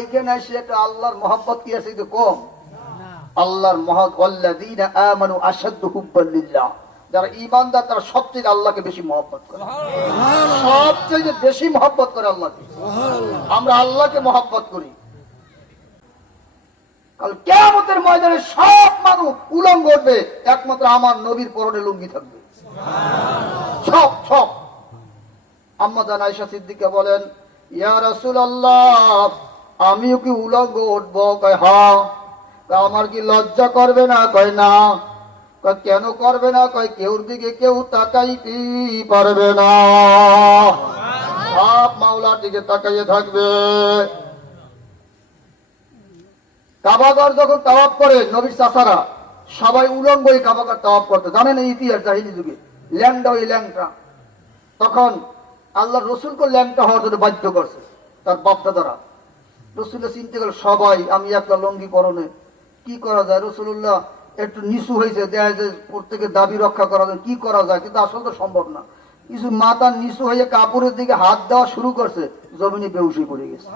এইখানে একটা আল্লাহর মহব্বত কি আছে? কিন্তু কম। আল্লাহর মহৎ যারা ঈমানদার, তারা সবচেয়ে আল্লাহকে বেশি মহব্বত করে। সবচেয়ে বেশি মহব্বত করে আল্লাহকে। আমরা আল্লাহকে মহব্বত করি। কাল কেয়ামতের ময়দানে সব মানুষ উলঙ্গ উঠবে, একমাত্র আমার নবীর পরনে লুঙ্গি থাকবে। সব সব। আম্মা সিদ্দিকা বলেন, ইয়া আমিও কি উলঙ্গ উঠবো? কয় হ্যাঁ। আমার কি লজ্জা করবে না? কয়, না। কেন করবে না? কয়, কেউর দিকে কেউ তাকাইতে পারবে না। সব মাওলার দিকে তাকাইয়ে থাকবে। কাবাগর যখন তাওয়াপ করে, নবীর চাচারা সবাই উলঙ্গই কাবাগর তাওয়াপ করতো। জানেন ইতিহাস, জাহিলি যুগে? ল্যাংটা ওই ল্যাংটা। তখন আল্লাহ রসুলকে ল্যাংটা হওয়ার জন্য বাধ্য করছে তার বাপদাদারা। রসুলের চিনতে গেল, সবাই আমি একটা লঙ্গি পরনে কি করা যায়? রসুল্লাহ একটু নিচু হয়েছে, দেখা যায় প্রত্যেকের দাবি রক্ষা করা যায়। কি করা যায়? কিন্তু আসলে তো সম্ভব না। কিছু মাথা নিচু হয়ে কাপড়ের দিকে হাত দেওয়া শুরু করছে, জমিনে বেউসে পড়ে গেছে।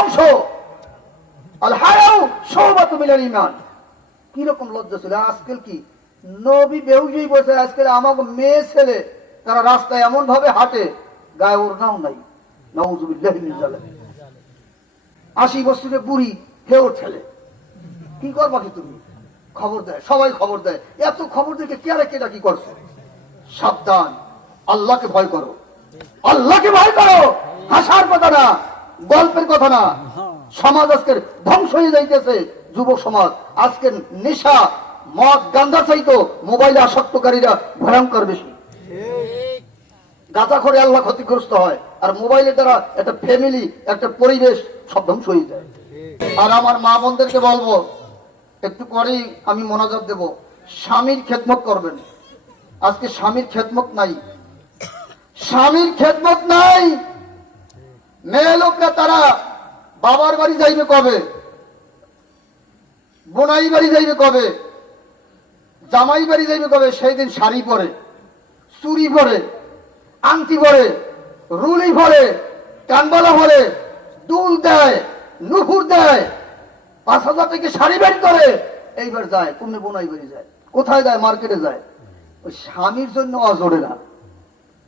অংশ! আল হায়াও সৌবাতু মিনাল ঈমান। কি রকম লজ্জা ছিল। আজকাল কি? আজকাল মেয়ে ছেলে, তারা রাস্তায় এমন ভাবে হাঁটে, গায়ে ওর নাও নাই। নাউজুবিল্লাহি আশি বছরের বুড়ি হেও ঠেলে কি করবা কি তুমি? খবর দেয়, সবাই খবর দেয়। এত খবর দেখে কে আরে কি করছ? সাবধান, আল্লাহকে ভয় করো। আল্লাহকে ভয় করো। হাসার কথা না, গল্পের কথা না। সমাজ আজকে ধ্বংস হয়ে যাইতেছে। যুবক সমাজ, আজকের নেশা, মদ গান্ধা চাইতো মোবাইলে আসক্তকারীরা ভয়ঙ্কর বেশি। গাঁজা করে আল্লাহ ক্ষতিগ্রস্ত হয়। আর মোবাইলের দ্বারা একটা ফ্যামিলি একটা পরিবেশ সব ধ্বংস হয়ে যায়। আর আমার মা বোনদেরকে বলব, একটু পরেই আমি মনোযোগ দেব। স্বামীর খেদমত করবেন। আজকে স্বামীর খেদমত নাই। স্বামীর খেদমত নাই। মেয়ে লোকরা তারা বাবার বাড়ি যাইবে কবে? বোনাই বাড়ি যাইবে কবে? জামাই বাড়ি যাইবে কবে? সেই দিন শাড়ি পরে চুরি পরে। আংটি পরে রুলি পরে কানবালা পরে দুল দেয়, নুপুর দেয়, পাঁচ হাজার থেকে শাড়ি বের করে, এইবার যায় তুমি বোনাই বেরিয়ে যায়। কোথায় যায়? মার্কেটে যায়। ওই স্বামীর জন্য অজোরে না।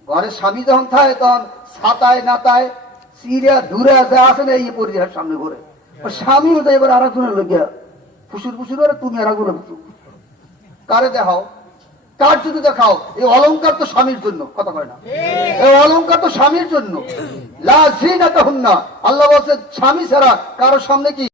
ঘরে স্বামী যখন থাকে, তখন ছাতায় নাতায় চিরা দূরে আছে আসে না এই পরিবারের সামনে ঘরে। ও স্বামীও তো এবার আর লোকিয়া ফুসুর ফুসুর তুমি আর কারে দেখাও? কার জন্য দেখাও এই অলংকার তো স্বামীর জন্য কথা কয় না। এই অলংকার তো স্বামীর জন্য। লা না আল্লাহ বলছে স্বামী ছাড়া কারও সামনে কি